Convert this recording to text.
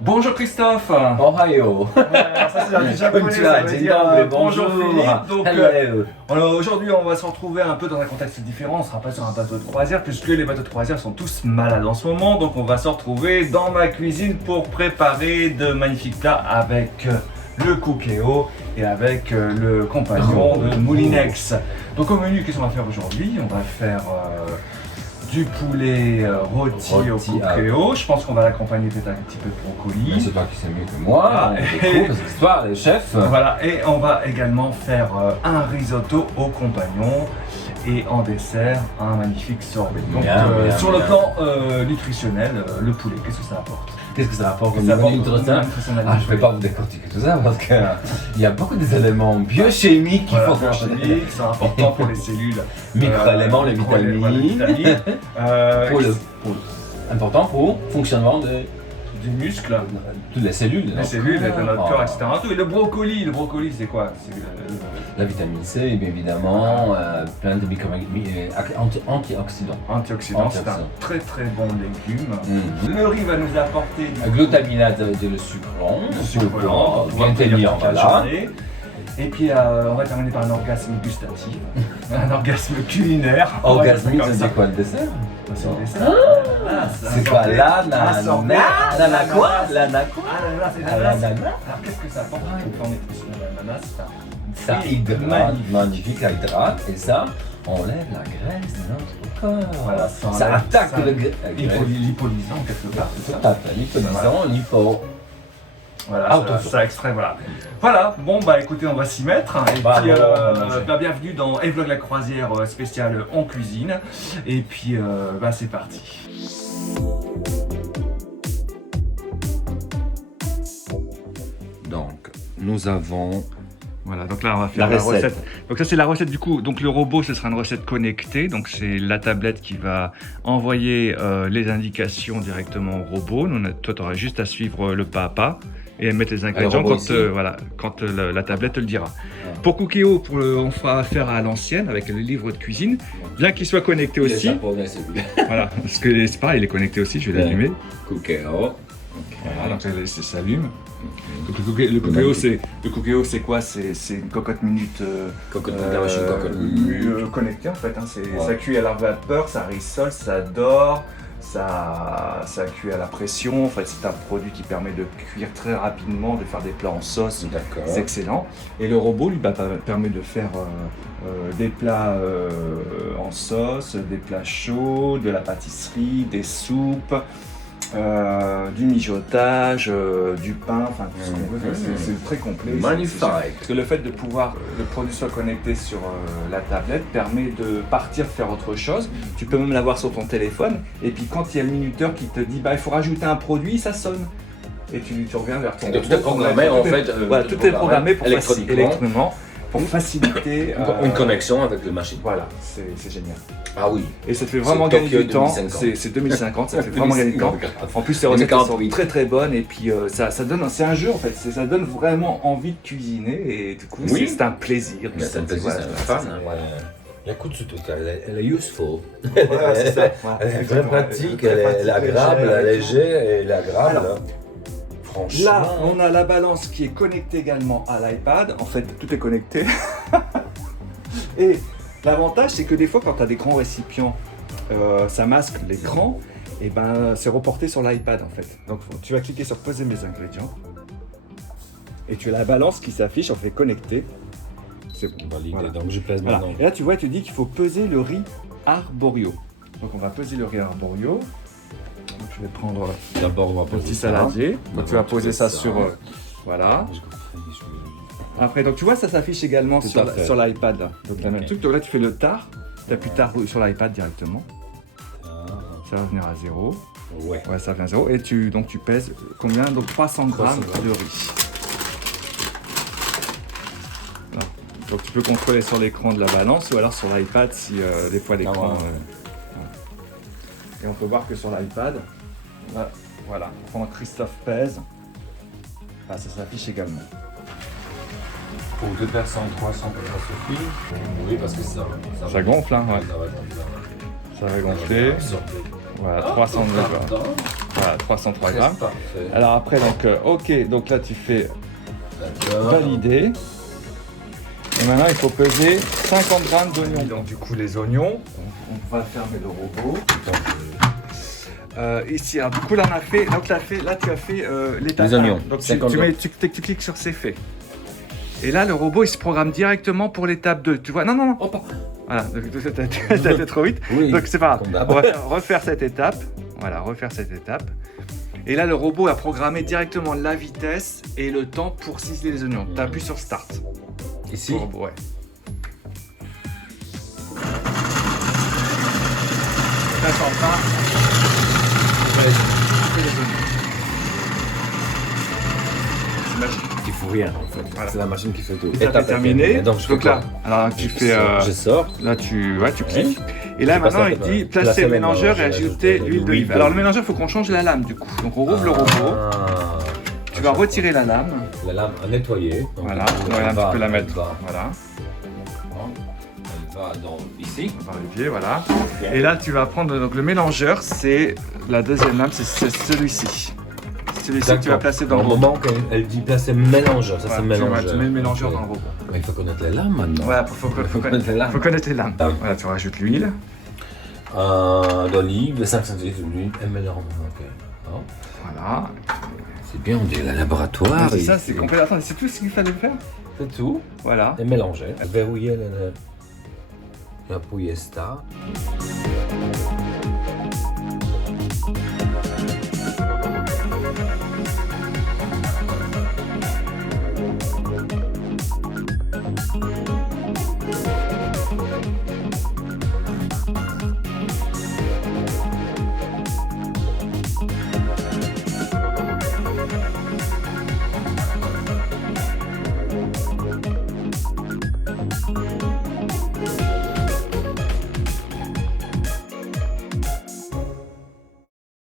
Bonjour Christophe. Ohio. Ça c'est un japonais, ça veut dire bonjour Philippe. Donc aujourd'hui on va se retrouver un peu dans un contexte différent, on ne sera pas sur un bateau de croisière puisque les bateaux de croisière sont tous malades en ce moment. Donc on va se retrouver dans ma cuisine pour préparer de magnifiques plats avec le cookéo et avec le compagnon de Moulinex. Donc au menu, qu'est-ce qu'on va faire aujourd'hui? On va faire du poulet rôti au cookéo. Je pense qu'on va l'accompagner peut-être un petit peu de brocoli. C'est toi qui sais mieux que moi, parce que c'est toi les chefs. Voilà, et on va également faire un risotto au compagnon et en dessert un magnifique sorbet. Donc sur le plan nutritionnel, le poulet, qu'est-ce que ça apporte? Qu'est-ce que ça apporte au niveau nutritionnel? Je ne vais pas vous décortiquer tout ça parce qu'il y a beaucoup d'éléments biochimiques qui font qui sont importants pour les cellules. Microéléments, les vitamines. Important pour le fonctionnement du muscle, toutes les cellules. Les cellules de notre corps, etc. Et le brocoli c'est quoi? La vitamine C, bien évidemment, plein de antioxydants. Antioxydants, c'est un très très bon légume. Le riz va nous apporter du glutaminate de le sucre blanc, bien tenir, voilà. Et puis on va terminer par un orgasme gustatif, un orgasme culinaire. Orgasmique, c'est quoi le dessert? C'est le dessert. C'est quoi l'ananas? L'ananas quoi? L'ananas quoi? Alors qu'est-ce que ça apporte pour l'ananas? Ça hydrate, magnifique, ça hydrate, et ça enlève la graisse de notre corps. Voilà, ça attaque le l'hypolizant quelque part. Tout à fait, l'hypolizant, l'hypo. Voilà, ça extrait, voilà. Voilà, bon bah écoutez, on va s'y mettre. Et puis bienvenue dans Vlog la croisière spéciale en cuisine. Et puis c'est parti. Donc, nous avons... Voilà, donc là on va faire la recette. Donc ça c'est la recette du coup. Donc le robot ce sera une recette connectée. Donc c'est la tablette qui va envoyer les indications directement au robot. Toi tu auras juste à suivre le pas à pas et mettre les ingrédients quand la tablette te le dira. Ouais. Pour cookéo, on fera affaire à l'ancienne avec le livre de cuisine, bien qu'il soit connecté aussi. Voilà, parce que c'est pareil, il est connecté aussi, je vais l'allumer. Cookéo. Voilà, donc ça s'allume. Donc le cookéo c'est quoi? C'est une cocotte minute connectée en fait. Hein. Ça cuit à la vapeur, ça rissole, ça dort. Ça cuit à la pression, en fait c'est un produit qui permet de cuire très rapidement, de faire des plats en sauce, c'est excellent. Et le robot lui permet de faire des plats en sauce, des plats chauds, de la pâtisserie, des soupes, du mijotage, du pain, enfin tout ce qu'on veut, c'est très complet. Magnifique! Parce que le fait de pouvoir, le produit soit connecté sur la tablette permet de partir faire autre chose. Tu peux même l'avoir sur ton téléphone et puis quand il y a le minuteur qui te dit il faut rajouter un produit, ça sonne. Et tu reviens vers ton... Tout est programmé en fait. Tout est programmé pour électroniquement. Pour faciliter une connexion avec le machine. Voilà, c'est génial. Ah oui. Et ça te fait vraiment gagner du temps. C'est 2050, ça te fait vraiment gagner du temps. En plus, ces recettes sont très très bonnes et puis ça donne, c'est un jeu en fait, ça donne vraiment envie de cuisiner et du coup c'est un plaisir. C'est un plaisir, c'est fun. Écoute, elle est useful. Voilà, c'est ça. Elle est très pratique, elle est agréable, elle est légère et elle est agréable. Là, on a la balance qui est connectée également à l'iPad. En fait, tout est connecté. Et l'avantage, c'est que des fois, quand tu as des grands récipients, ça masque l'écran, et c'est reporté sur l'iPad en fait. Donc, tu vas cliquer sur poser mes ingrédients. Et tu as la balance qui s'affiche, on fait connecter. C'est bon. Validé, voilà. Donc je pèse maintenant. Et là, tu vois, tu dis qu'il faut peser le riz arborio. Donc, on va peser le riz arborio. Donc, je vais prendre d'abord le petit saladier. Donc tu vas poser ça sur... voilà. Après, donc tu vois, ça s'affiche également sur l'iPad. Donc la même truc. Donc là, tu fais le tar. Tu appuies tar sur l'iPad directement. Ça va venir à 0. Ouais, ça vient à 0. Et tu pèses combien? Donc 300 grammes de riz. Voilà. Donc tu peux contrôler sur l'écran de la balance ou alors sur l'iPad si des fois l'écran... Et on peut voir que sur l'iPad, voilà, quand Christophe pèse, ça s'affiche également. Pour 2 personnes, 300 ça suffit. Oui, parce que ça gonfle, hein, ouais. Ça va gonfler. Voilà, 300 grammes. Voilà, 303 grammes. Parfait. Alors après, donc, ok, donc là tu fais valider. Et maintenant il faut peser 50 grammes d'oignons. Donc du coup les oignons, on va fermer le robot. Ici, alors du coup là on a fait, donc là tu as fait l'étape. Les oignons. Donc tu cliques sur c'est fait. Et là le robot il se programme directement pour l'étape 2. Tu vois, non, oh, voilà, t'as été trop vite. Oui. Donc c'est pas grave, on va refaire cette étape. Voilà, refaire cette étape. Et là le robot a programmé directement la vitesse et le temps pour ciseler les oignons. Tu appuies sur Start. Ici. Le robot, ouais. T'attends pas. C'est magique. Il faut rien en fait. Voilà. C'est la machine qui fait tout. Étape terminée. Donc je fais là, quoi? alors tu fais. Je sors. Là tu cliques. Et là Je passe maintenant à il dit l'étape. placer le mélangeur et ajouter ajouter l'huile d'olive. Alors le mélangeur il faut qu'on change la lame du coup. Donc on rouvre le robot. Tu vas retirer la lame. La lame à nettoyer. Donc, Voilà. elle Voilà, va- tu peux la mettre. elle va- Voilà. Elle va dans ici. On va vérifier, voilà. Et là tu vas prendre donc le mélangeur, c'est la deuxième lame, c'est celui-ci. Celui-ci que tu vas placer dans le Au robot. moment qu'elle dit placer mélangeur, ça Voilà, c'est mélangeur. tu mets le mélangeur dans le robot. Mais il faut connaître les lames maintenant. Voilà, faut connaître les lames. Faut connaître les lames. Ah. Voilà, tu rajoutes l'huile. D'olive, 5 centilitres d'huile, un mélange. Ok. Oh. Voilà. C'est bien, on dirait le laboratoire. C'est ça, c'est complet. Attends, c'est tout ce qu'il fallait faire. C'est tout. Voilà. Et mélanger. Verrouiller la puesta.